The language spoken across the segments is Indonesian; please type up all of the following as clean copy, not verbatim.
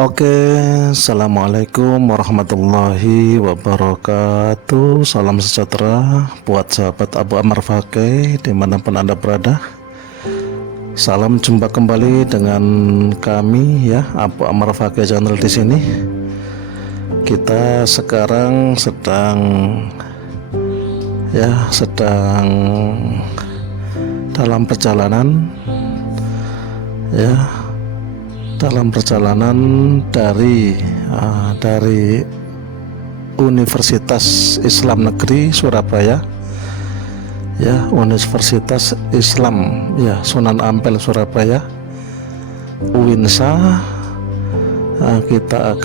Oke, assalamualaikum warahmatullahi wabarakatuh. Salam sejahtera buat sahabat Abu Ammar Fakih dimanapun Anda berada. Salam jumpa kembali dengan kami ya, Abu Ammar Fakih channel di sini. Kita sekarang sedang dalam perjalanan dari Universitas Islam Negeri Surabaya ya, Universitas Islam ya Sunan Ampel Surabaya, UINSA. Kita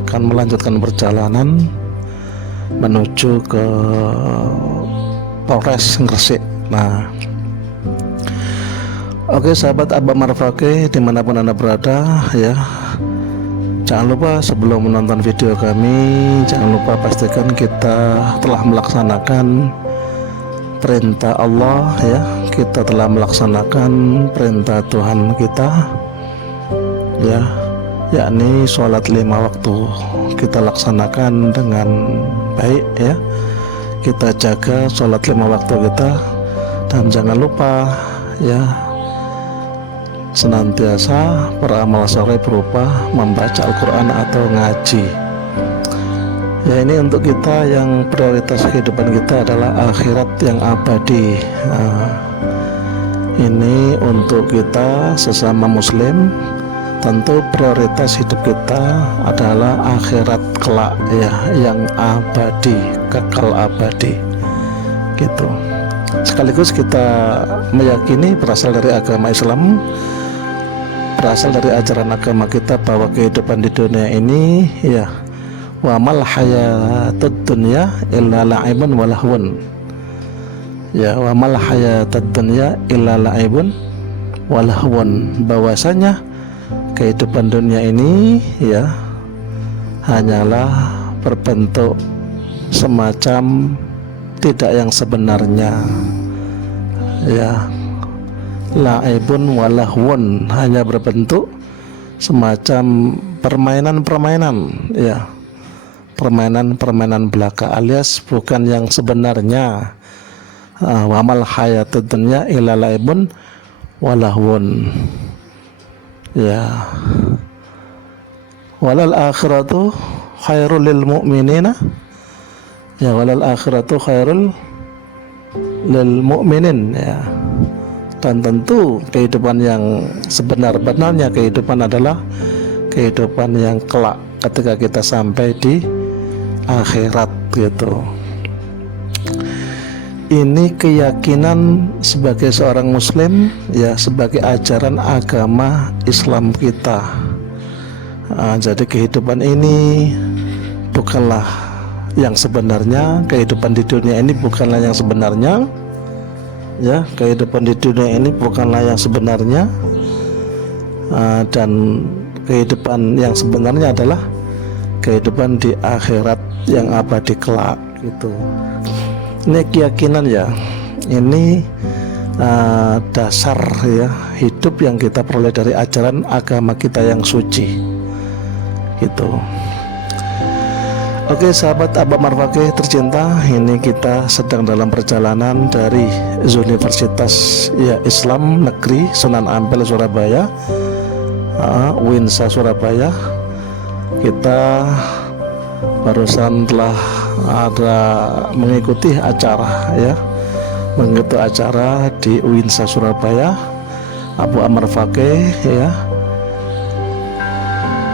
akan melanjutkan perjalanan menuju ke Polres Gresik. Oke sahabat Abu Ammar Fakih dimanapun Anda berada ya, jangan lupa sebelum menonton video kami, jangan lupa pastikan kita telah melaksanakan perintah Allah ya, kita telah melaksanakan perintah Tuhan kita ya, yakni sholat 5 waktu kita laksanakan dengan baik ya, kita jaga sholat 5 waktu kita, dan jangan lupa ya senantiasa beramal saleh berupa membaca Al-Quran atau ngaji ya. Ini untuk kita yang prioritas kehidupan kita adalah akhirat yang abadi. Ini untuk kita sesama muslim, tentu prioritas hidup kita adalah akhirat kelak ya, yang abadi, kekal abadi gitu. Sekaligus kita meyakini berasal dari agama Islam, berasal dari ajaran agama kita, bahwa kehidupan di dunia ini ya, wa mal hayatud dunya illa la'ibun wa lahwun ya, wa mal hayatud dunya illa la'ibun wa lahwun, bahwasanya kehidupan dunia ini ya hanyalah berbentuk semacam tidak yang sebenarnya ya, la'ibun walahwun, hanya berbentuk semacam permainan-permainan ya, permainan-permainan belaka, alias bukan yang sebenarnya. Wamal hayatud dunya illa la'ibun walahwun ya, walal akhiratu khairul lil mu'minina ya, walal akhiratu khairul lil mu'minin ya. Dan tentu kehidupan yang sebenar-benarnya kehidupan adalah kehidupan yang kelak ketika kita sampai di akhirat gitu. Ini keyakinan sebagai seorang muslim ya, sebagai ajaran agama Islam kita. Jadi kehidupan ini bukanlah yang sebenarnya, kehidupan di dunia ini bukanlah yang sebenarnya ya, kehidupan di dunia ini bukanlah yang sebenarnya, dan kehidupan yang sebenarnya adalah kehidupan di akhirat yang abadi kelak gitu. Ini keyakinan ya, ini dasar ya hidup yang kita peroleh dari ajaran agama kita yang suci gitu. Oke sahabat Abu Ammar Fakih tercinta, ini kita sedang dalam perjalanan dari Universitas ya Islam Negeri Sunan Ampel Surabaya, UINSA Surabaya. Kita barusan telah mengikuti acara ya, mengikuti acara di UINSA Surabaya, Abu Ammar Fakih ya.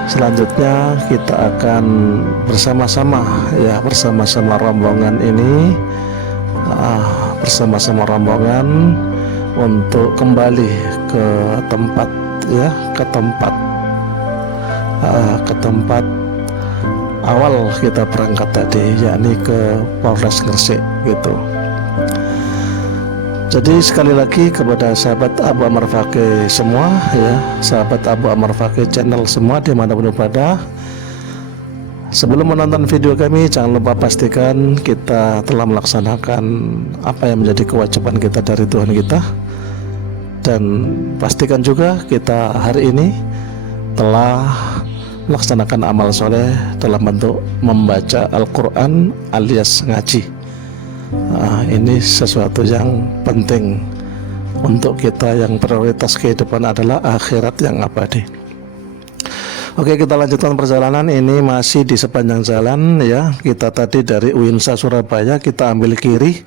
Selanjutnya kita akan bersama-sama rombongan ini, bersama-sama rombongan untuk kembali ke tempat ya, ke tempat awal kita berangkat tadi, yakni ke Polres Gresik gitu. Jadi sekali lagi kepada sahabat Abu Ammar Fakih semua ya, sahabat Abu Ammar Fakih channel semua dimanapun berada, sebelum menonton video kami jangan lupa pastikan kita telah melaksanakan apa yang menjadi kewajiban kita dari Tuhan kita, Dan pastikan juga kita hari ini telah melaksanakan amal soleh dalam bentuk membaca Al-Quran alias ngaji. Ini sesuatu yang penting untuk kita, yang prioritas kehidupan adalah akhirat yang abadi. Oke, kita lanjutkan perjalanan. Ini masih di sepanjang jalan ya. Kita tadi dari Uinsa Surabaya, kita ambil kiri,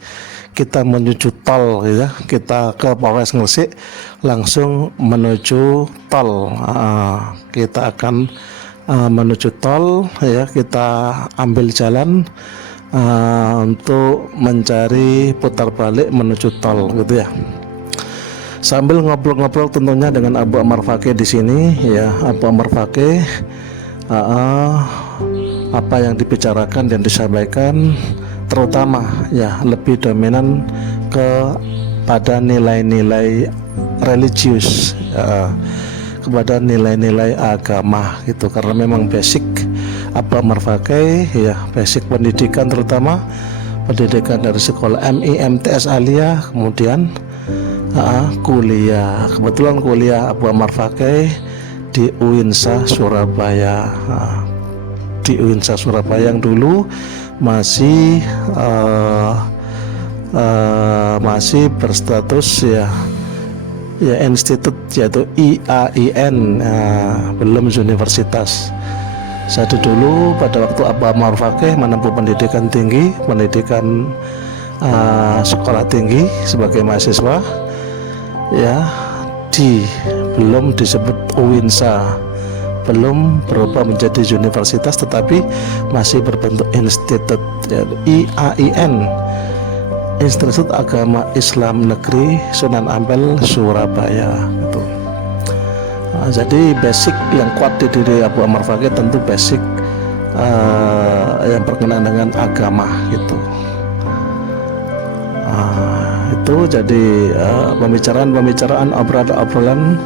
kita menuju tol ya. Kita ke Polres Gresik langsung menuju tol. Kita akan menuju tol ya. Kita ambil jalan untuk mencari putar balik menuju tol gitu ya. Sambil ngobrol-ngobrol tentunya dengan Abu Ammar Fakih di sini ya. Abu Ammar Fakih apa yang dibicarakan dan disampaikan terutama ya lebih dominan kepada nilai-nilai religius, kepada nilai-nilai agama gitu, karena memang basic Abu Ammar Fakih ya, basic pendidikan terutama pendidikan dari sekolah MI MTS Alia, kemudian kuliah, kebetulan kuliah Abu Ammar Fakih di Uinsa Surabaya. Di Uinsa Surabaya yang dulu masih berstatus ya institut, yaitu IAIN, belum universitas. Jadi dulu pada waktu Abu Ammar Fakih menempuh pendidikan tinggi, pendidikan sekolah tinggi sebagai mahasiswa ya, belum disebut Uinsa, belum berubah menjadi universitas, tetapi masih berbentuk institut ya, IAIN, Institut Agama Islam Negeri Sunan Ampel Surabaya gitu. Jadi basic yang kuat di diri Abu Ammar Fakih tentu basic yang berkenaan dengan agama gitu. Itu jadi pembicaraan obrolan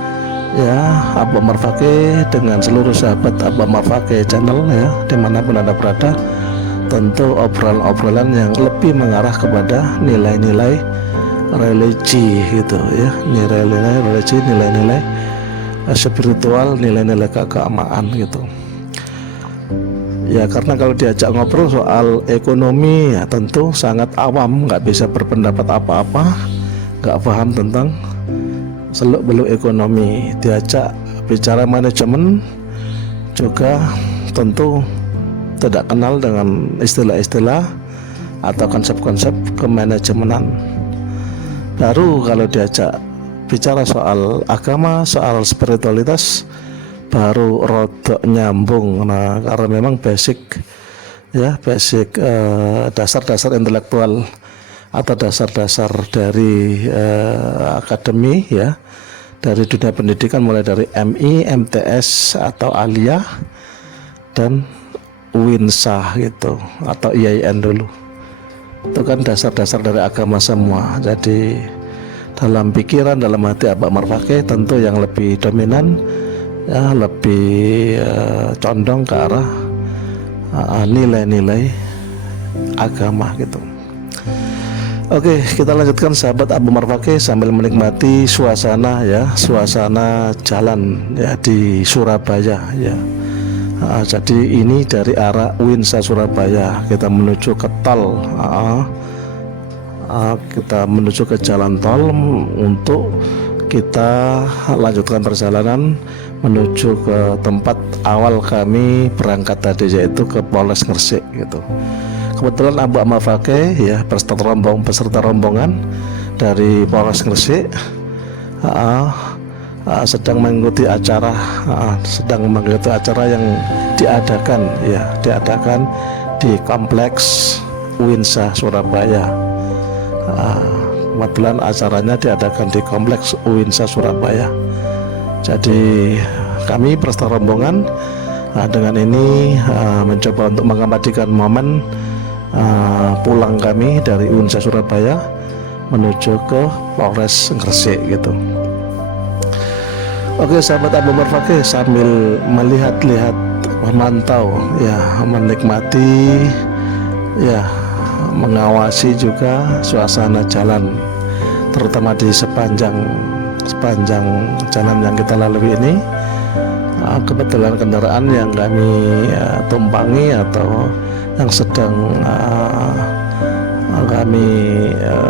ya Abu Ammar Fakih dengan seluruh sahabat Abu Ammar Fakih channel ya, dimanapun Anda berada. Tentu obrolan-obrolan yang lebih mengarah kepada nilai-nilai religi gitu ya, nilai-nilai religi, nilai-nilai spiritual, nilai-nilai keagamaan gitu ya. Karena kalau diajak ngobrol soal ekonomi ya tentu sangat awam, nggak bisa berpendapat apa-apa, nggak paham tentang seluk-beluk ekonomi. Diajak bicara manajemen juga tentu tidak kenal dengan istilah-istilah atau konsep-konsep kemanajemenan. Baru kalau diajak bicara soal agama, soal spiritualitas, baru rodok nyambung. Nah, karena memang basic ya, basic dasar-dasar intelektual atau dasar-dasar dari akademi ya, dari dunia pendidikan, mulai dari MI, MTS atau Alia dan Uinsa gitu, atau IAIN dulu. Itu kan dasar-dasar dari agama semua. Jadi dalam pikiran, dalam hati Abu Ammar Fakih tentu yang lebih dominan ya, lebih condong ke arah nilai-nilai agama gitu. Oke, kita lanjutkan sahabat Abu Ammar Fakih sambil menikmati suasana ya, suasana jalan ya di Surabaya ya. Jadi ini dari arah Uinsa Surabaya kita menuju ke tol, kita menuju ke jalan tol untuk kita lanjutkan perjalanan menuju ke tempat awal kami berangkat tadi, yaitu ke Polres Gresik gitu. Kebetulan Abu Ammar Fakih ya beserta rombongan dari Polres Gresik sedang mengikuti acara yang diadakan di kompleks Uinsa Surabaya. Kebetulan acaranya diadakan di kompleks Uinsa Surabaya. Jadi kami beserta rombongan dengan ini mencoba untuk mengabadikan momen pulang kami dari Uinsa Surabaya menuju ke Polres Gresik gitu. Oke sahabat Abu Ammar Fakih, sambil melihat-lihat, memantau ya, menikmati ya, mengawasi juga suasana jalan terutama di sepanjang sepanjang jalan yang kita lalui ini. Kebetulan kendaraan yang kami tumpangi atau yang sedang kami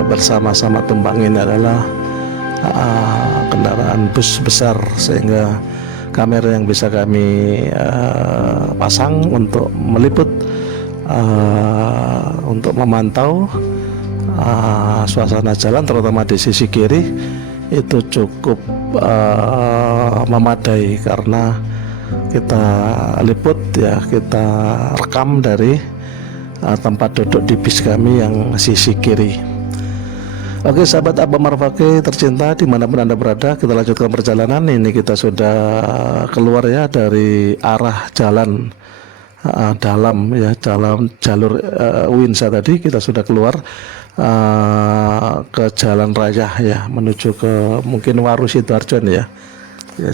bersama-sama tumpangi ini adalah kendaraan bus besar, sehingga kamera yang bisa kami pasang untuk meliput, untuk memantau suasana jalan terutama di sisi kiri itu cukup memadai, karena kita liput ya, kita rekam dari tempat duduk di bis kami yang sisi kiri. Oke sahabat Abah Marfaqih tercinta, dimanapun Anda berada, kita lanjutkan perjalanan. Ini kita sudah keluar ya dari arah jalan dalam ya, dalam jalur Winsa tadi kita sudah keluar ke jalan raya ya, menuju ke mungkin Waru Sidoarjo ya,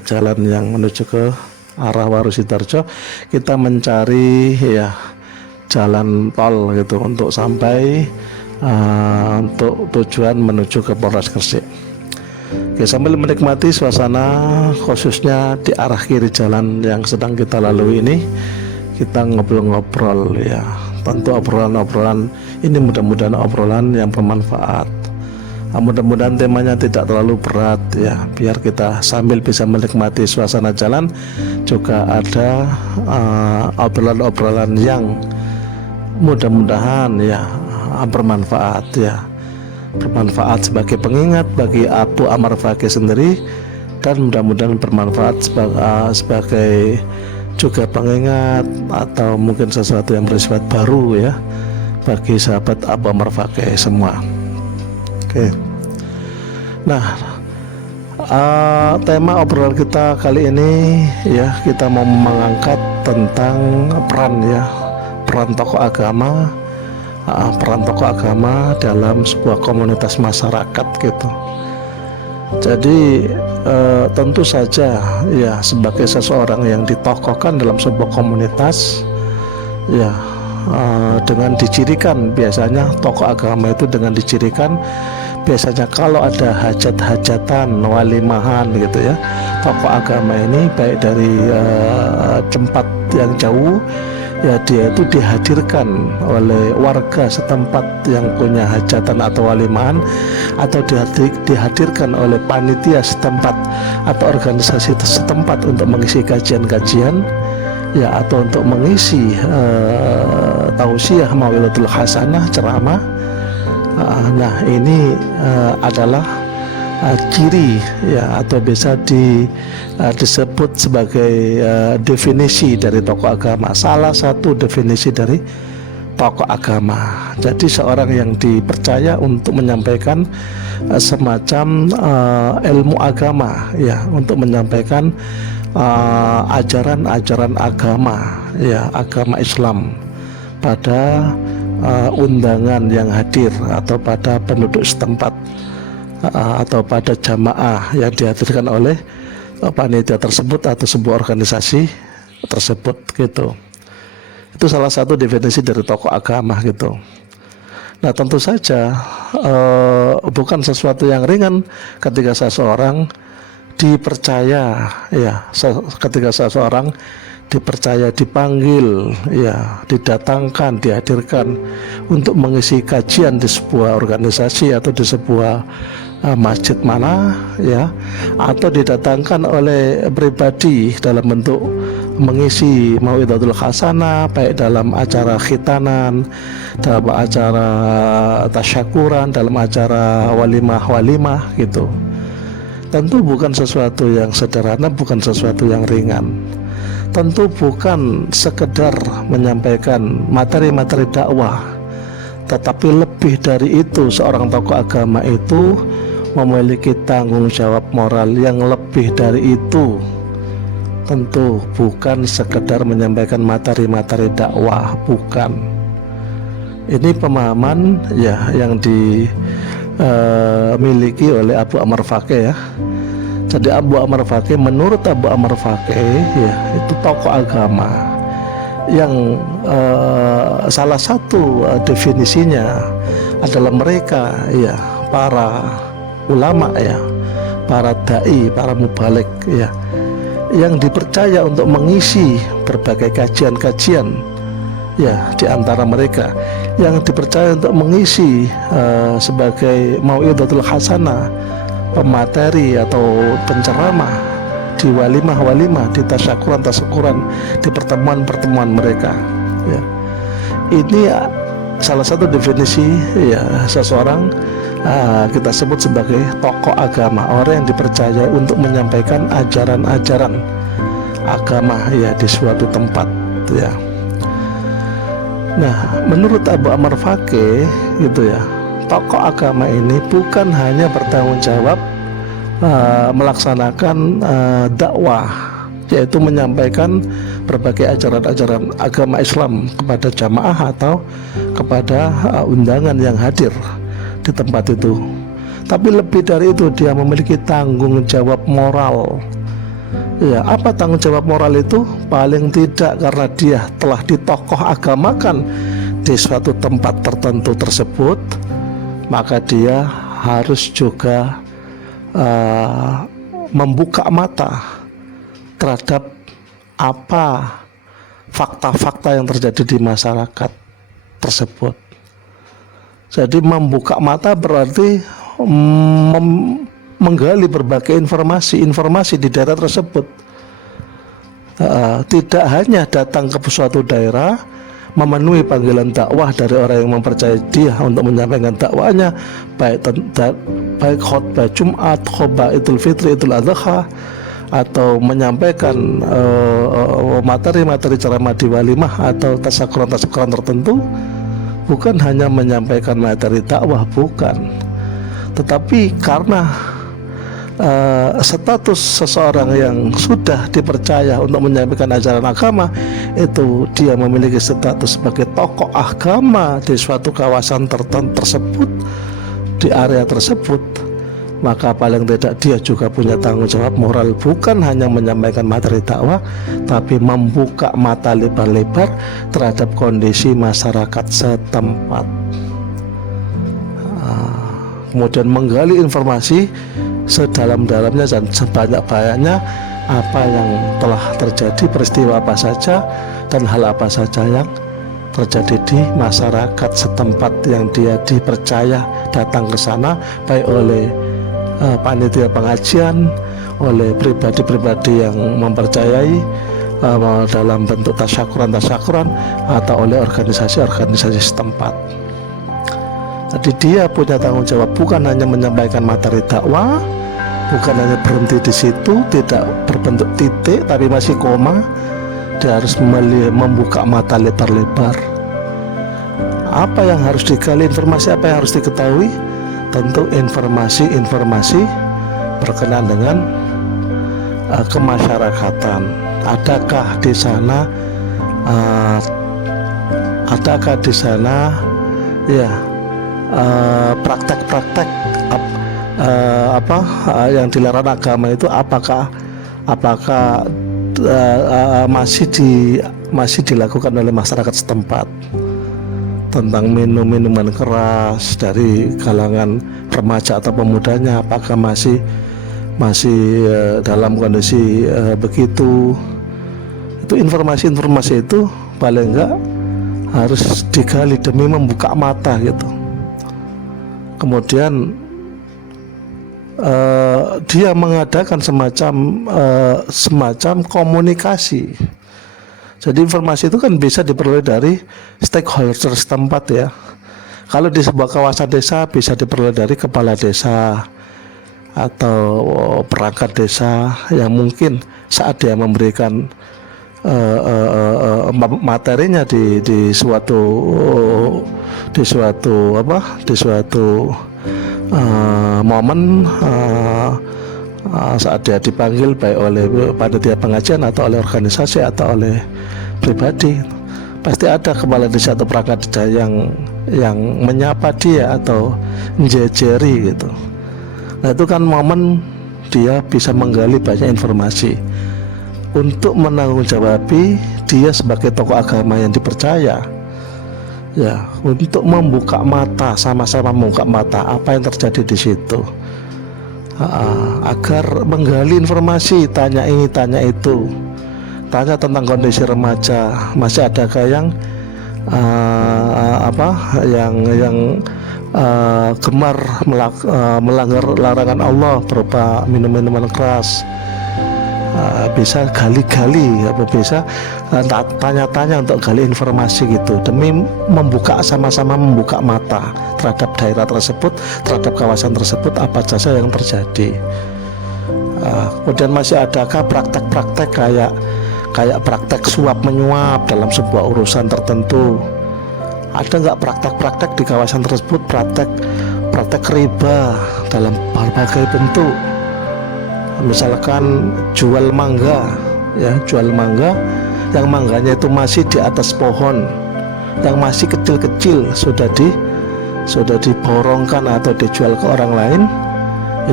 jalan yang menuju ke arah Waru Sidoarjo. Kita mencari ya jalan tol gitu untuk sampai untuk tujuan menuju ke Polres Gresik. Oke, sambil menikmati suasana khususnya di arah kiri jalan yang sedang kita lalui ini, kita ngobrol-ngobrol ya. Tentu obrolan-obrolan ini mudah-mudahan obrolan yang bermanfaat. Mudah-mudahan temanya tidak terlalu berat ya, biar kita sambil bisa menikmati suasana jalan juga ada obrolan-obrolan yang mudah-mudahan ya bermanfaat ya, bermanfaat sebagai pengingat bagi Abu Marfaqih sendiri, dan mudah-mudahan bermanfaat sebagai juga pengingat atau mungkin sesuatu yang bersifat baru ya bagi sahabat Abah Marfaqih semua. Oke. Nah, tema obrolan kita kali ini ya, kita mau mengangkat tentang peran tokoh agama, dalam sebuah komunitas masyarakat gitu. Jadi tentu saja ya, sebagai seseorang yang ditokohkan dalam sebuah komunitas ya, dengan dicirikan, biasanya tokoh agama itu dengan dicirikan biasanya kalau ada hajat-hajatan, walimahan gitu ya, tokoh agama ini baik dari tempat yang jauh ya, dia itu dihadirkan oleh warga setempat yang punya hajatan atau walimahan, atau dihadirkan oleh panitia setempat atau organisasi setempat untuk mengisi kajian-kajian ya, atau untuk mengisi tausiah mau'izatul hasanah, ceramah. Nah ini adalah ciri ya, atau bisa disebut sebagai definisi dari tokoh agama, salah satu definisi dari tokoh agama. Jadi seorang yang dipercaya untuk menyampaikan semacam ilmu agama ya, untuk menyampaikan ajaran-ajaran agama ya, agama Islam pada undangan yang hadir atau pada penduduk setempat atau pada jamaah yang dihadirkan oleh panitia tersebut atau sebuah organisasi tersebut gitu. Itu salah satu definisi dari tokoh agama gitu. Nah tentu saja bukan sesuatu yang ringan ketika seseorang dipercaya ya, ketika seseorang dipercaya, dipanggil ya, didatangkan, dihadirkan untuk mengisi kajian di sebuah organisasi atau di sebuah masjid mana ya, atau didatangkan oleh pribadi dalam bentuk mengisi mau'izatul hasanah, baik dalam acara khitanan, dalam acara tasyakuran, dalam acara walimah gitu. Tentu bukan sesuatu yang sederhana, bukan sesuatu yang ringan. Tentu bukan sekedar menyampaikan materi-materi dakwah, tetapi lebih dari itu, seorang tokoh agama itu memiliki tanggung jawab moral yang lebih dari itu. Tentu bukan sekedar menyampaikan materi-materi dakwah, bukan. Ini pemahaman ya yang dimiliki oleh Abu Marfaqih ya. Jadi Abu Marfaqih, menurut Abu Marfaqih ya, itu tokoh agama yang salah satu definisinya adalah mereka ya, para ulama ya, para dai, para mubalik ya, yang dipercaya untuk mengisi berbagai kajian-kajian ya, di antara mereka yang dipercaya untuk mengisi sebagai mau'izatul hasanah, pemateri atau penceramah di walimah-walimah, di tasyakuran-tasyakuran, di pertemuan-pertemuan mereka ya. Ini salah satu definisi ya seseorang kita sebut sebagai tokoh agama, orang yang dipercaya untuk menyampaikan ajaran-ajaran agama ya di suatu tempat ya. Nah, menurut Abu Ammar Fakih gitu ya, tokoh agama ini bukan hanya bertanggung jawab melaksanakan dakwah, yaitu menyampaikan berbagai ajaran-ajaran agama Islam kepada jamaah atau kepada undangan yang hadir di tempat itu. Tapi lebih dari itu, dia memiliki tanggung jawab moral. Ya, apa tanggung jawab moral itu? Paling tidak karena dia telah ditokoh agamakan di suatu tempat tertentu tersebut, maka dia harus juga membuka mata terhadap apa fakta-fakta yang terjadi di masyarakat tersebut. Jadi membuka mata berarti menggali berbagai informasi di daerah tersebut. Tidak hanya datang ke suatu daerah memenuhi panggilan dakwah dari orang yang mempercayai dia untuk menyampaikan dakwahnya, baik khutbah Jumat, khutbah Idul Fitri, Idul Adha, atau menyampaikan materi-materi ceramah di walimah atau tasyakuran-tasyakuran tertentu. Bukan hanya menyampaikan materi dakwah, bukan, tetapi karena status seseorang yang sudah dipercaya untuk menyampaikan ajaran agama itu, dia memiliki status sebagai tokoh agama di suatu kawasan tersebut, di area tersebut, maka paling tidak dia juga punya tanggung jawab moral, bukan hanya menyampaikan materi dakwah, tapi membuka mata lebar-lebar terhadap kondisi masyarakat setempat. Kemudian menggali informasi sedalam-dalamnya dan sebanyak-banyaknya apa yang telah terjadi, peristiwa apa saja dan hal apa saja yang terjadi di masyarakat setempat yang dia dipercaya datang ke sana, baik oleh panitia pengajian, oleh pribadi-pribadi yang mempercayai dalam bentuk tasyakuran atau oleh organisasi-organisasi setempat. Jadi dia punya tanggung jawab bukan hanya menyampaikan materi dakwah, bukan hanya berhenti di situ, tidak berbentuk titik tapi masih koma. Dia harus membuka mata lebar-lebar. Apa yang harus digali, informasi apa yang harus diketahui? Tentu informasi berkenaan dengan kemasyarakatan. Adakah di sana ya praktek-praktek yang dilarang agama itu, apakah masih dilakukan oleh masyarakat setempat, tentang minuman keras dari kalangan remaja atau pemudanya, apakah masih dalam kondisi begitu. Itu informasi itu paling enggak harus digali demi membuka mata gitu. Kemudian dia mengadakan semacam komunikasi. Jadi informasi itu kan bisa diperoleh dari stakeholder setempat ya. Kalau di sebuah kawasan desa bisa diperoleh dari kepala desa atau perangkat desa yang mungkin saat dia memberikan materinya di suatu momen, saat dia dipanggil baik oleh panitia pengajian atau oleh organisasi atau oleh pribadi, pasti ada kepala desa atau perangkat desa yang menyapa dia atau menjejeri gitu. Nah, itu kan momen dia bisa menggali banyak informasi untuk menanggung-jawabi dia sebagai tokoh agama yang dipercaya ya, untuk membuka mata, sama-sama membuka mata apa yang terjadi di situ, agar menggali informasi, tanya ini tanya itu, tanya tentang kondisi remaja, masih adakah yang gemar melanggar larangan Allah berupa minum-minuman keras. Bisa gali-gali, bisa tanya-tanya untuk gali informasi gitu, demi sama-sama membuka mata terhadap daerah tersebut, terhadap kawasan tersebut, apa saja yang terjadi. Kemudian masih adakah praktek-praktek kayak praktek suap menyuap dalam sebuah urusan tertentu? Ada nggak praktek-praktek di kawasan tersebut, praktek riba dalam berbagai bentuk? Misalkan jual mangga, jual mangga, yang mangganya itu masih di atas pohon, yang masih kecil-kecil, sudah diborongkan atau dijual ke orang lain,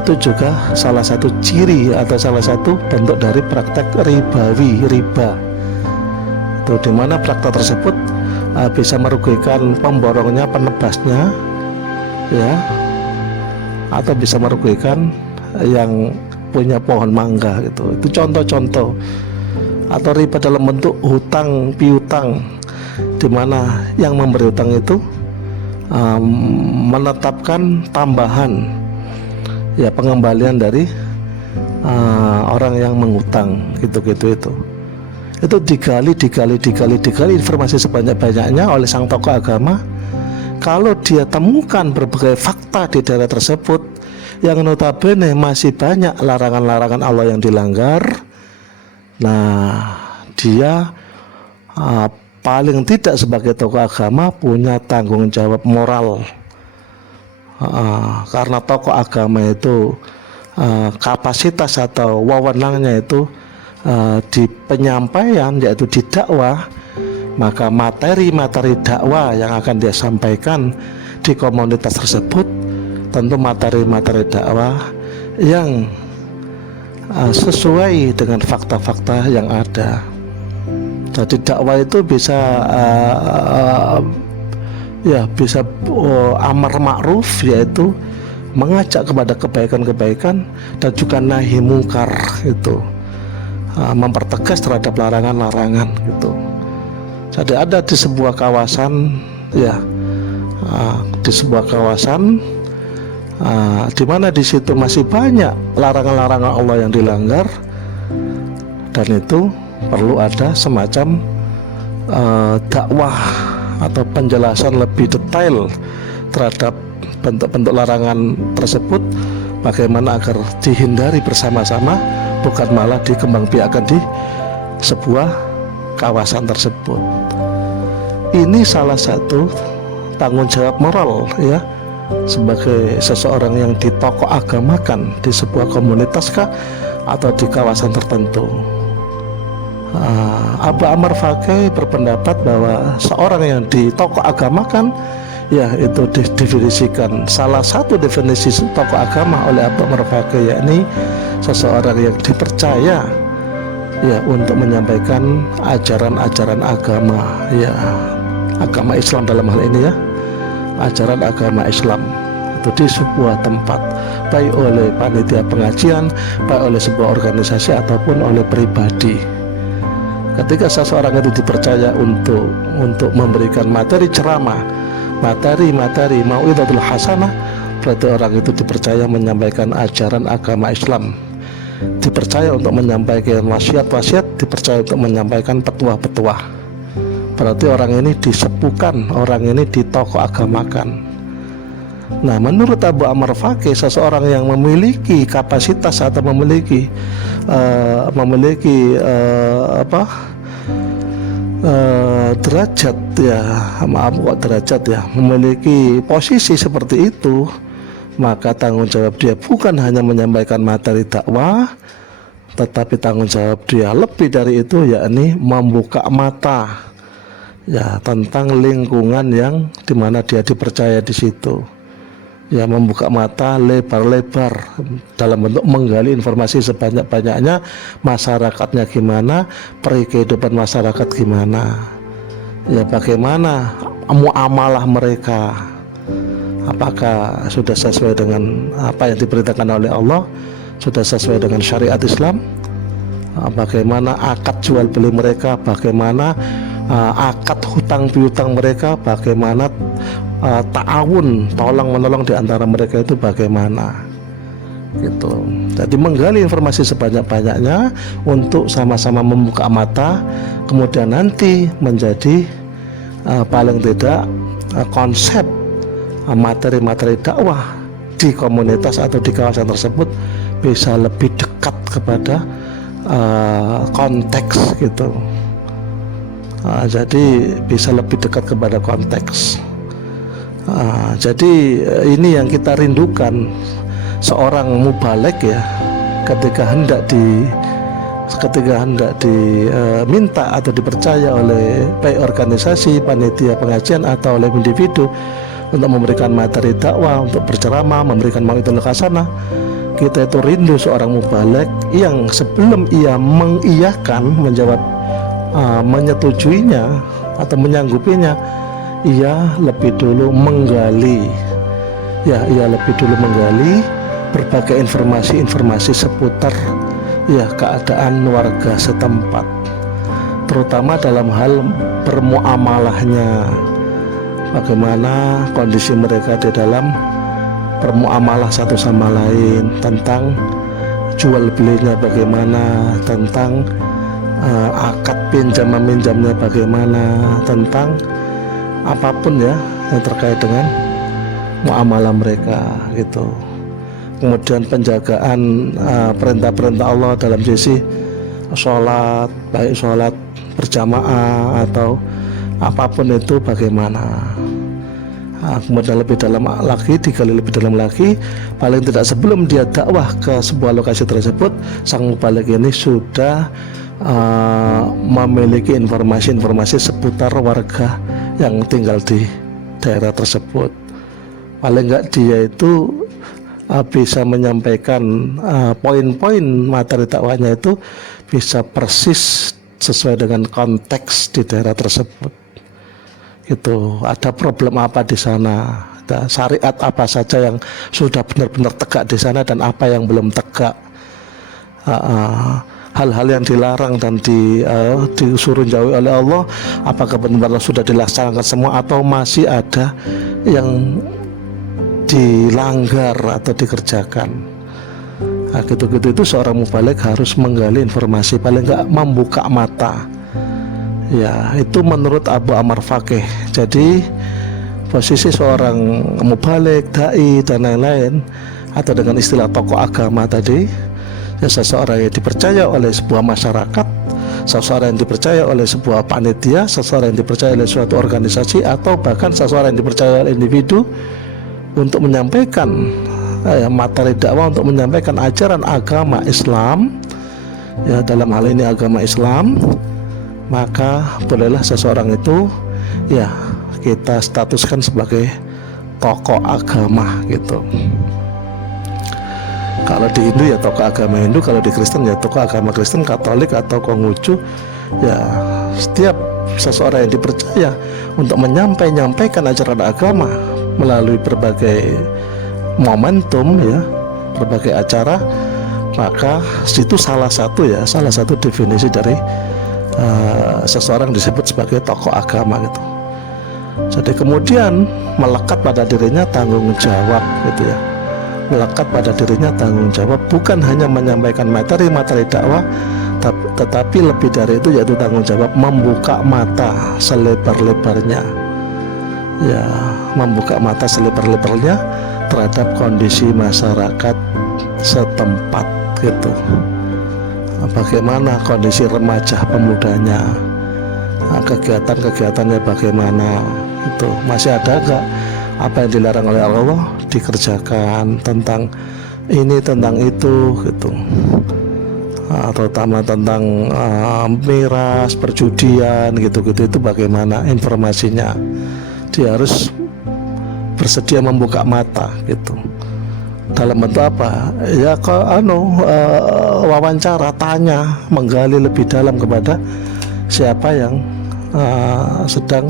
itu juga salah satu ciri atau salah satu bentuk dari praktek riba. Itu dimana praktek tersebut bisa merugikan pemborongnya, penebasnya, atau bisa merugikan yang punya pohon mangga gitu. Itu contoh-contoh. Atau riba dalam bentuk hutang piutang, di mana yang memberi hutang itu menetapkan tambahan pengembalian dari orang yang mengutang gitu. Itu digali informasi sebanyak-banyaknya oleh sang tokoh agama. Kalau dia temukan berbagai fakta di daerah tersebut yang notabene masih banyak larangan-larangan Allah yang dilanggar, nah dia paling tidak sebagai tokoh agama punya tanggung jawab moral, karena tokoh agama itu kapasitas atau wewenangnya itu di penyampaian, yaitu di dakwah, maka materi-materi dakwah yang akan dia sampaikan di komunitas tersebut tentu materi-materi dakwah yang sesuai dengan fakta-fakta yang ada. Jadi dakwah itu bisa amar ma'ruf, yaitu mengajak kepada kebaikan-kebaikan, dan juga nahi mungkar, itu mempertegas terhadap larangan-larangan gitu. Jadi ada di sebuah kawasan, di mana di situ masih banyak larangan-larangan Allah yang dilanggar, dan itu perlu ada semacam dakwah atau penjelasan lebih detail terhadap bentuk-bentuk larangan tersebut, bagaimana agar dihindari bersama-sama, bukan malah dikembangbiakkan di sebuah kawasan tersebut. Ini salah satu tanggung jawab moral sebagai seseorang yang ditokoh-agamakan di sebuah komunitas atau di kawasan tertentu. Abu Amr Faqih berpendapat bahwa seorang yang ditokoh-agamakan, itu didefinisikan, salah satu definisi tokoh agama oleh Abu Amr Faqih, yakni seseorang yang dipercaya untuk menyampaikan ajaran-ajaran agama, agama Islam dalam hal ini, ajaran agama Islam itu di sebuah tempat, baik oleh panitia pengajian, baik oleh sebuah organisasi ataupun oleh pribadi. Ketika seseorang itu dipercaya untuk memberikan materi ceramah, materi mau'izatul hasanah, berarti orang itu dipercaya menyampaikan ajaran agama Islam, dipercaya untuk menyampaikan wasiat-wasiat, dipercaya untuk menyampaikan petuah-petuah. Berarti orang ini disepukan, orang ini ditokoh-agamakan. Nah, menurut Abu Amr Faqih, seseorang yang memiliki kapasitas atau memiliki derajat, memiliki posisi seperti itu, maka tanggung jawab dia bukan hanya menyampaikan materi dakwah, tetapi tanggung jawab dia lebih dari itu, yakni membuka mata tentang lingkungan yang dimana dia dipercaya di situ, membuka mata lebar-lebar dalam bentuk menggali informasi sebanyak-banyaknya, masyarakatnya gimana, kehidupan masyarakat gimana, bagaimana muamalah mereka, apakah sudah sesuai dengan apa yang diperintahkan oleh Allah, sudah sesuai dengan syariat Islam, bagaimana akad jual beli mereka, bagaimana akad hutang piutang mereka, bagaimana ta'awun tolong menolong di antara mereka itu bagaimana gitu. Jadi menggali informasi sebanyak-banyaknya untuk sama-sama membuka mata, kemudian nanti menjadi paling tidak konsep materi-materi dakwah di komunitas atau di kawasan tersebut bisa lebih dekat kepada konteks gitu. Jadi bisa lebih dekat kepada konteks. Jadi ini yang kita rindukan, seorang mubalek ya, ketika hendak diminta atau dipercaya oleh baik organisasi, panitia pengajian atau oleh individu untuk memberikan materi dakwah, untuk berceramah, memberikan mau'izatul hasanah, kita itu rindu seorang mubalek yang sebelum ia mengiyakan, menjawab, menyetujuinya atau menyanggupinya, ia lebih dulu menggali berbagai informasi seputar keadaan warga setempat, terutama dalam hal bermuamalahnya, bagaimana kondisi mereka di dalam bermuamalah satu sama lain, tentang jual belinya bagaimana, tentang akad pinjam meminjamnya bagaimana, tentang apapun ya yang terkait dengan muamalah mereka gitu. Kemudian penjagaan perintah-perintah Allah dalam sisi sholat, baik sholat berjamaah atau apapun itu bagaimana. Kemudian lebih dalam lagi, digali lebih dalam lagi, paling tidak sebelum dia dakwah ke sebuah lokasi tersebut, sang mubalek ini sudah memiliki informasi-informasi seputar warga yang tinggal di daerah tersebut. Paling enggak dia itu bisa menyampaikan poin-poin materi dakwahnya itu bisa persis sesuai dengan konteks di daerah tersebut. Itu ada problem apa di sana, ada syariat apa saja yang sudah benar-benar tegak di sana dan apa yang belum tegak, hal-hal yang dilarang dan disuruh jauhi oleh Allah, apakah benar-benar sudah dilaksanakan semua atau masih ada yang dilanggar atau dikerjakan. Gitu-gitu itu seorang mubalek harus menggali informasi, paling enggak membuka mata. Ya, itu menurut Abu Amr Faqih. Jadi posisi seorang mubalek, dai dan lain-lain, atau dengan istilah tokoh agama tadi, ya seseorang yang dipercaya oleh sebuah masyarakat, seseorang yang dipercaya oleh sebuah panitia, seseorang yang dipercaya oleh suatu organisasi, atau bahkan seseorang yang dipercaya oleh individu untuk menyampaikan materi dakwah, untuk menyampaikan ajaran agama Islam, ya dalam hal ini agama Islam, maka bolehlah seseorang itu ya kita statuskan sebagai tokoh agama gitu. Kalau di Hindu ya tokoh agama Hindu, kalau di Kristen ya tokoh agama Kristen, Katolik atau Konghucu. Ya setiap seseorang yang dipercaya untuk menyampaikan ajaran agama melalui berbagai momentum ya, berbagai acara, maka itu salah satu definisi dari seseorang disebut sebagai tokoh agama gitu. Jadi kemudian melekat pada dirinya tanggung jawab gitu ya, melekat pada dirinya tanggung jawab, bukan hanya menyampaikan materi-materi dakwah, tetapi lebih dari itu, yaitu tanggung jawab membuka mata selebar-lebarnya, ya membuka mata selebar-lebarnya terhadap kondisi masyarakat setempat gitu. Bagaimana kondisi remaja pemudanya, kegiatan-kegiatannya bagaimana, itu masih ada enggak apa yang dilarang oleh Allah dikerjakan, tentang ini tentang itu gitu, terutama tentang miras, perjudian gitu-gitu, itu bagaimana informasinya. Dia harus bersedia membuka mata gitu. Dalam bentuk apa? Ya wawancara, tanya, menggali lebih dalam kepada siapa yang sedang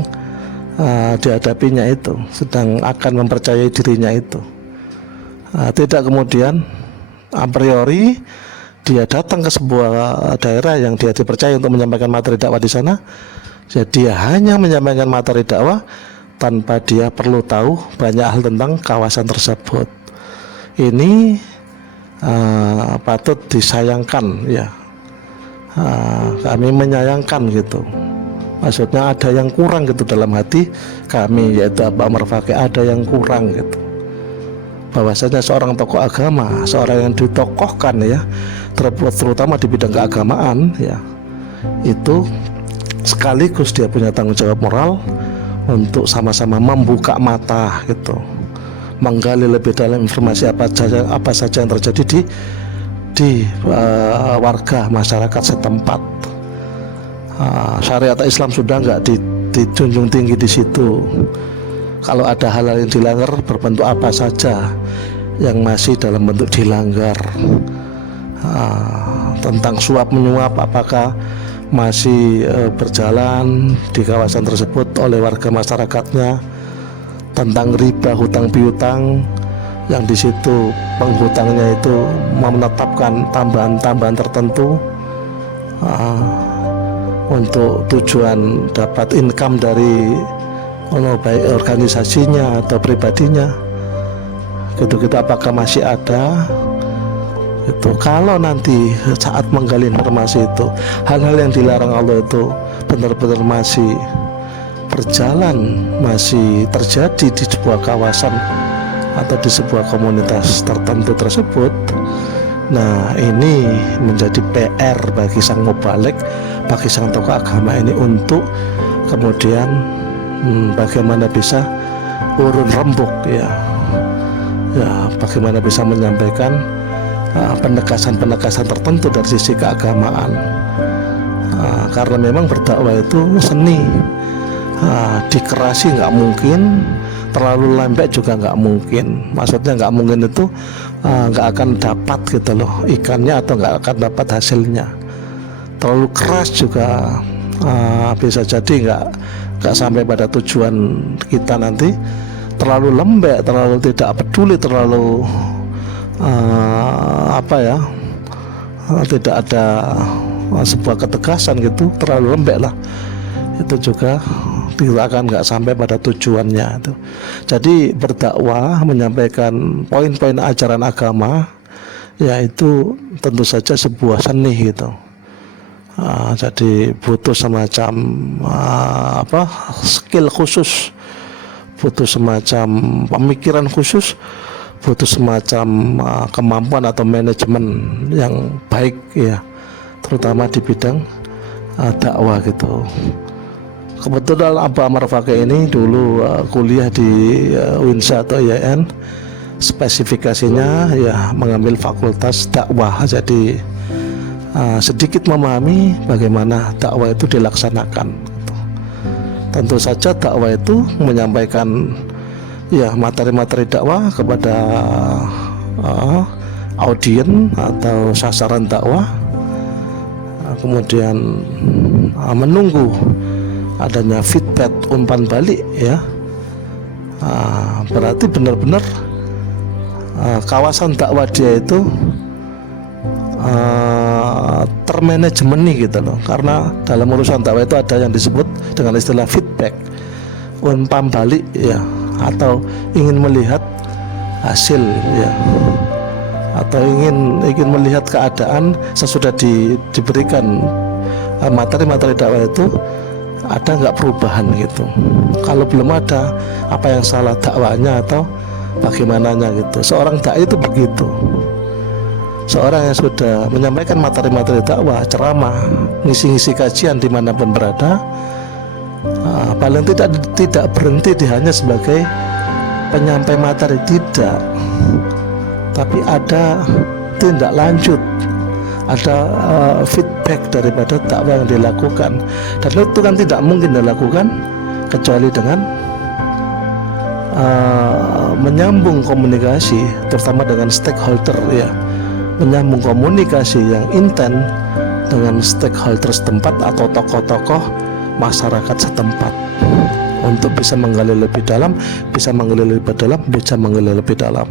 dihadapinya itu, sedang akan mempercayai dirinya itu. Tidak kemudian a priori dia datang ke sebuah daerah yang dia dipercaya untuk menyampaikan materi dakwah di sana, jadi dia hanya menyampaikan materi dakwah tanpa dia perlu tahu banyak hal tentang kawasan tersebut. Ini patut disayangkan ya. Kami menyayangkan gitu. Maksudnya ada yang kurang gitu dalam hati kami, yaitu Abah Marfaqih, ada yang kurang gitu. Bahwasanya seorang tokoh agama, seorang yang ditokohkan ya, terutama di bidang keagamaan ya, itu sekaligus dia punya tanggung jawab moral untuk sama-sama membuka mata gitu, menggali lebih dalam informasi apa saja yang terjadi di warga masyarakat setempat. Syariat Islam sudah nggak dijunjung tinggi di situ. Kalau ada hal-hal yang dilanggar berbentuk apa saja yang masih dalam bentuk dilanggar, tentang suap menyuap apakah masih berjalan di kawasan tersebut oleh warga masyarakatnya, tentang riba hutang piutang yang di situ penghutangnya itu menetapkan tambahan-tambahan tertentu untuk tujuan dapat income dari baik organisasinya atau pribadinya gitu-gitu, apakah masih ada itu. Kalau nanti saat menggali informasi itu hal-hal yang dilarang Allah itu benar-benar masih berjalan, masih terjadi di sebuah kawasan atau di sebuah komunitas tertentu tersebut, nah ini menjadi PR bagi sang mubalik, bagi sang tokoh agama ini untuk kemudian bagaimana bisa urun rembuk ya, bagaimana bisa menyampaikan penegasan-penegasan tertentu dari sisi keagamaan. Karena memang berdakwah itu seni, dikerasi nggak mungkin, terlalu lembek juga nggak mungkin. Maksudnya nggak mungkin itu nggak akan dapat gitu loh ikannya, atau nggak akan dapat hasilnya. Terlalu keras juga bisa jadi nggak sampai pada tujuan kita nanti. Terlalu lembek, terlalu tidak peduli, terlalu tidak ada sebuah ketegasan gitu, terlalu lembek lah, itu juga kita akan nggak sampai pada tujuannya itu. Jadi berdakwah, menyampaikan poin-poin ajaran agama, yaitu tentu saja sebuah seni gitu. Jadi butuh semacam skill khusus, butuh semacam pemikiran khusus, butuh semacam kemampuan atau manajemen yang baik ya, terutama di bidang dakwah gitu. Kebetulan Abah Marfaqih ini dulu kuliah di UINSA atau IAIN, spesifikasinya ya mengambil fakultas dakwah, jadi sedikit memahami bagaimana dakwah itu dilaksanakan. Tentu saja dakwah itu menyampaikan ya materi-materi dakwah kepada audien atau sasaran dakwah, kemudian menunggu adanya feedback, umpan balik ya. Berarti benar-benar kawasan dakwah dia itu termanajemeni gitu loh. Karena dalam urusan dakwah itu ada yang disebut dengan istilah feedback, umpan balik ya, atau ingin melihat hasil ya, atau ingin melihat keadaan sesudah diberikan materi-materi dakwah itu ada nggak perubahan gitu. Kalau belum ada, apa yang salah dakwahnya atau bagaimananya gitu. Seorang dai itu begitu. Seorang yang sudah menyampaikan materi-materi dakwah, ceramah, ngisi-ngisi kajian dimanapun berada, paling tidak berhenti hanya sebagai penyampai materi, tidak, tapi ada tindak lanjut, ada feedback daripada dakwah yang dilakukan. Dan itu kan tidak mungkin dilakukan kecuali dengan menyambung komunikasi, terutama dengan stakeholder ya, menyambung komunikasi yang intens dengan stakeholder setempat atau tokoh-tokoh masyarakat setempat untuk bisa menggali lebih dalam, bisa menggali lebih dalam, bisa menggali lebih dalam.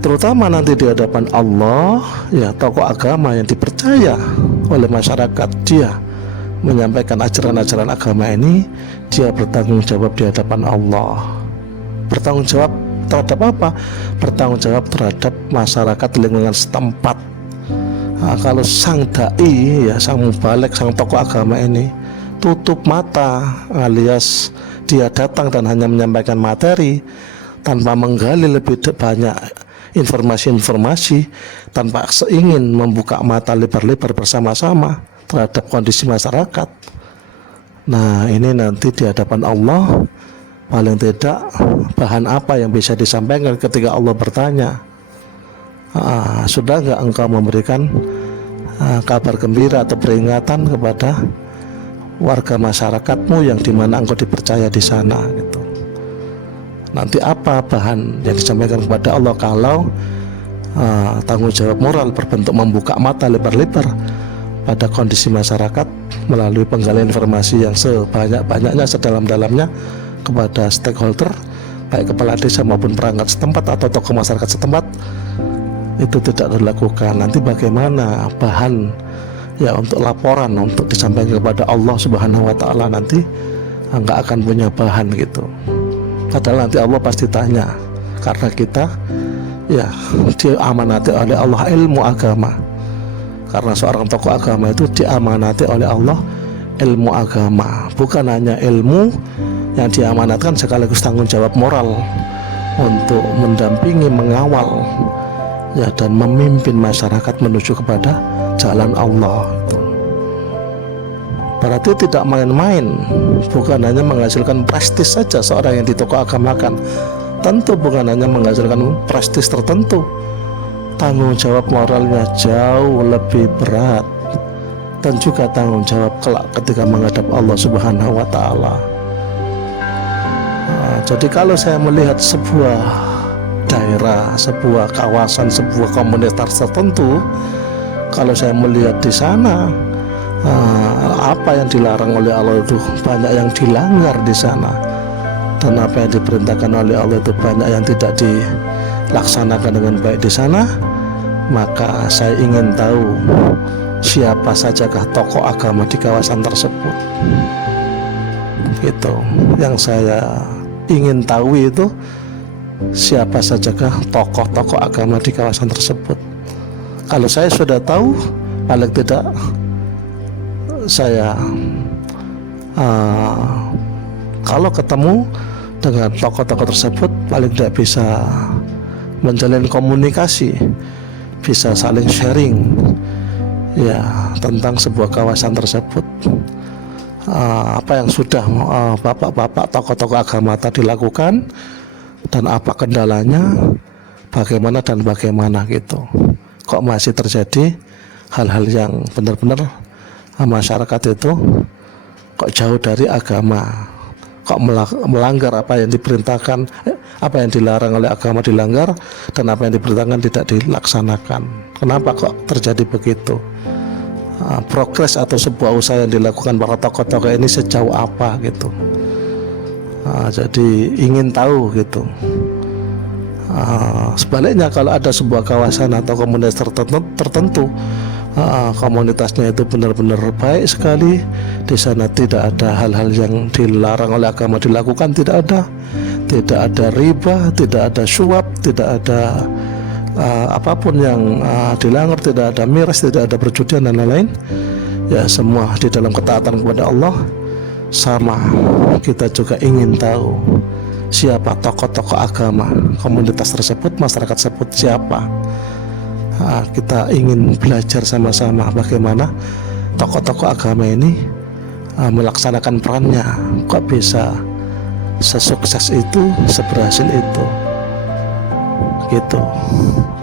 Terutama nanti di hadapan Allah, ya, tokoh agama yang dipercaya oleh masyarakat, dia menyampaikan ajaran-ajaran agama ini, dia bertanggung jawab di hadapan Allah. Bertanggung jawab terhadap apa? Bertanggung jawab terhadap masyarakat lingkungan setempat. Nah, kalau sang dai, ya, sang mubalik, sang tokoh agama ini tutup mata, alias dia datang dan hanya menyampaikan materi tanpa menggali lebih banyak informasi-informasi, tanpa seingin membuka mata lebar-lebar bersama-sama terhadap kondisi masyarakat. Nah, ini nanti di hadapan Allah paling tidak bahan apa yang bisa disampaikan ketika Allah bertanya, sudah nggak engkau memberikan kabar gembira atau peringatan kepada warga masyarakatmu yang dimana engkau dipercaya di sana, gitu. Nanti apa bahan yang disampaikan kepada Allah kalau tanggung jawab moral berbentuk membuka mata lebar-lebar pada kondisi masyarakat melalui penggalian informasi yang sebanyak-banyaknya, sedalam-dalamnya kepada stakeholder, baik kepala desa maupun perangkat setempat atau tokoh masyarakat setempat, itu tidak dilakukan. Nanti bagaimana bahan, ya, untuk laporan, untuk disampaikan kepada Allah Subhanahu wa Ta'ala, nanti nggak akan punya bahan, gitu. Padahal nanti Allah pasti tanya, karena kita, ya, diamanati oleh Allah ilmu agama. Karena seorang tokoh agama itu diamanati oleh Allah ilmu agama, bukan hanya ilmu yang diamanatkan, sekaligus tanggung jawab moral untuk mendampingi, mengawal, ya, dan memimpin masyarakat menuju kepada jalan Allah. Berarti tidak main-main, bukan hanya menghasilkan prestis saja seorang yang ditokoh agamakan, tentu bukan hanya menghasilkan prestis tertentu, tanggung jawab moralnya jauh lebih berat, dan juga tanggung jawab kelak ketika menghadap Allah Subhanahu wa Ta'ala. Jadi kalau saya melihat sebuah daerah, sebuah kawasan, sebuah komunitas tertentu, kalau saya melihat di sana apa yang dilarang oleh Allah itu banyak yang dilanggar di sana, dan apa yang diperintahkan oleh Allah itu banyak yang tidak dilaksanakan dengan baik di sana, maka saya ingin tahu siapa sajakah tokoh agama di kawasan tersebut. Itu yang saya ingin tahu, itu siapa sajakah tokoh-tokoh agama di kawasan tersebut. Kalau saya sudah tahu, paling tidak saya kalau ketemu dengan tokoh-tokoh tersebut, paling tidak bisa menjalin komunikasi, bisa saling sharing, ya, tentang sebuah kawasan tersebut. Apa yang sudah bapak-bapak tokoh-tokoh agama tadi lakukan, dan apa kendalanya, bagaimana dan bagaimana, gitu. Kok masih terjadi hal-hal yang benar-benar masyarakat itu kok jauh dari agama, kok melanggar apa yang diperintahkan, apa yang dilarang oleh agama dilanggar, dan apa yang diperintahkan tidak dilaksanakan. Kenapa kok terjadi begitu? Progres atau sebuah usaha yang dilakukan para tokoh-tokoh ini sejauh apa, gitu. Jadi ingin tahu, gitu. Sebaliknya, kalau ada sebuah kawasan atau komunitas tertentu, komunitasnya itu benar-benar baik sekali, di sana tidak ada hal-hal yang dilarang oleh agama dilakukan, tidak ada riba, tidak ada suap, tidak ada apapun yang dilanggar, tidak ada miras, tidak ada perjudian dan lain-lain, ya, semua di dalam ketaatan kepada Allah. Sama, kita juga ingin tahu siapa tokoh-tokoh agama komunitas tersebut, masyarakat tersebut siapa. Kita ingin belajar sama-sama bagaimana tokoh-tokoh agama ini melaksanakan perannya, kok bisa sesukses itu, seberhasil itu, gitu.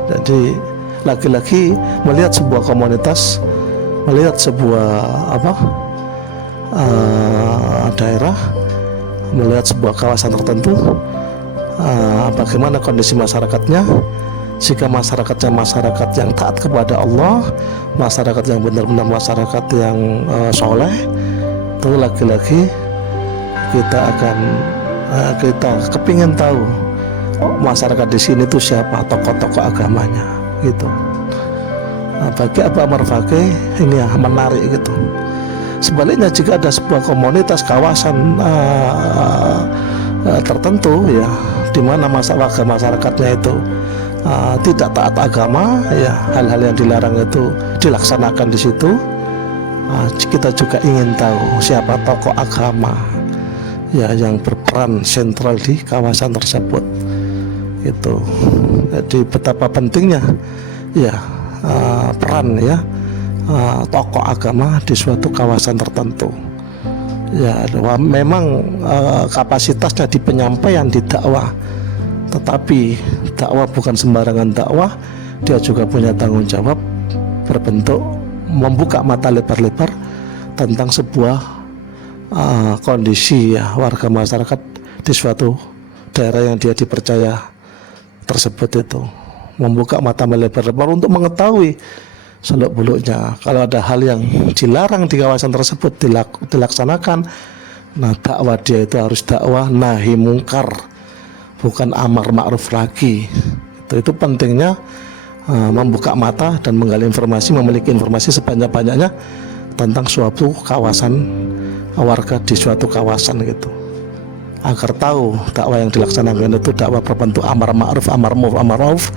Jadi lagi-lagi melihat sebuah komunitas, melihat sebuah daerah, melihat sebuah kawasan tertentu, bagaimana kondisi masyarakatnya. Jika masyarakatnya masyarakat yang taat kepada Allah, masyarakat yang benar-benar masyarakat yang soleh, itu lagi-lagi kita akan kita kepingin tahu masyarakat di sini itu siapa tokoh-tokoh agamanya gitu. Bagi Abu Ammar Fakih ini ya menarik gitu. Sebaliknya jika ada sebuah komunitas kawasan tertentu ya, di mana warga masyarakatnya itu tidak taat agama ya, hal-hal yang dilarang itu dilaksanakan di situ, kita juga ingin tahu siapa tokoh agama ya yang berperan sentral di kawasan tersebut gitu. Jadi betapa pentingnya ya peran ya tokoh agama di suatu kawasan tertentu ya. Memang kapasitasnya di penyampaian di dakwah, tetapi dakwah bukan sembarangan dakwah, dia juga punya tanggung jawab berbentuk membuka mata lebar-lebar tentang sebuah kondisi ya warga masyarakat di suatu daerah yang dia dipercaya tersebut, itu membuka mata lebar-lebar untuk mengetahui seluk-beluknya. Kalau ada hal yang dilarang di kawasan tersebut dilaksanakan, nah dakwah dia itu harus dakwah nahi mungkar, bukan amar ma'ruf lagi. Itu pentingnya membuka mata dan menggali informasi, memiliki informasi sebanyak-banyaknya tentang suatu kawasan, warga di suatu kawasan gitu, agar tahu dakwah yang dilaksanakan itu dakwah berbentuk amar ma'ruf, amar ma'ruf,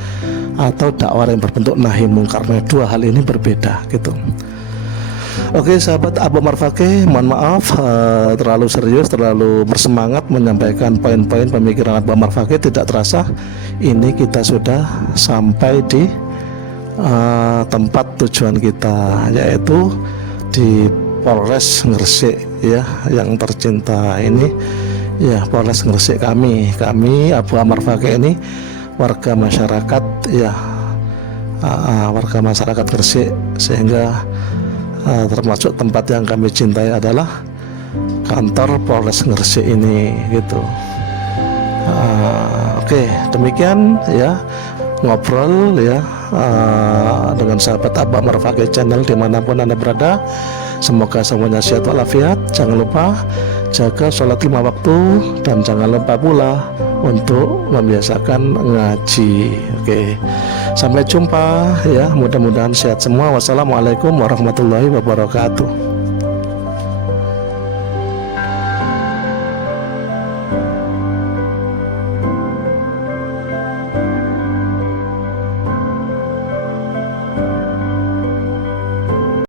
atau dakwah yang berbentuk nahi mungkar. Dua hal ini berbeda gitu. Oke sahabat Abu Ammar Fakih, mohon maaf terlalu serius, terlalu bersemangat menyampaikan poin-poin pemikiran Abu Ammar Fakih. Tidak terasa ini kita sudah sampai di tempat tujuan kita, yaitu di Polres Gresik ya, yang tercinta ini ya, Polres Gresik. Kami Abu Ammar Fakih ini warga masyarakat ya, warga masyarakat Gresik, sehingga termasuk tempat yang kami cintai adalah kantor Polres Gresik ini gitu. Oke, demikian ya ngobrol ya dengan sahabat Abu Ammar Fakih channel dimanapun Anda berada. Semoga semuanya sehat walafiat. Jangan lupa jaga sholat 5 waktu, dan jangan lupa pula untuk membiasakan ngaji. Oke, sampai jumpa ya, mudah-mudahan sehat semua. Wassalamualaikum warahmatullahi wabarakatuh.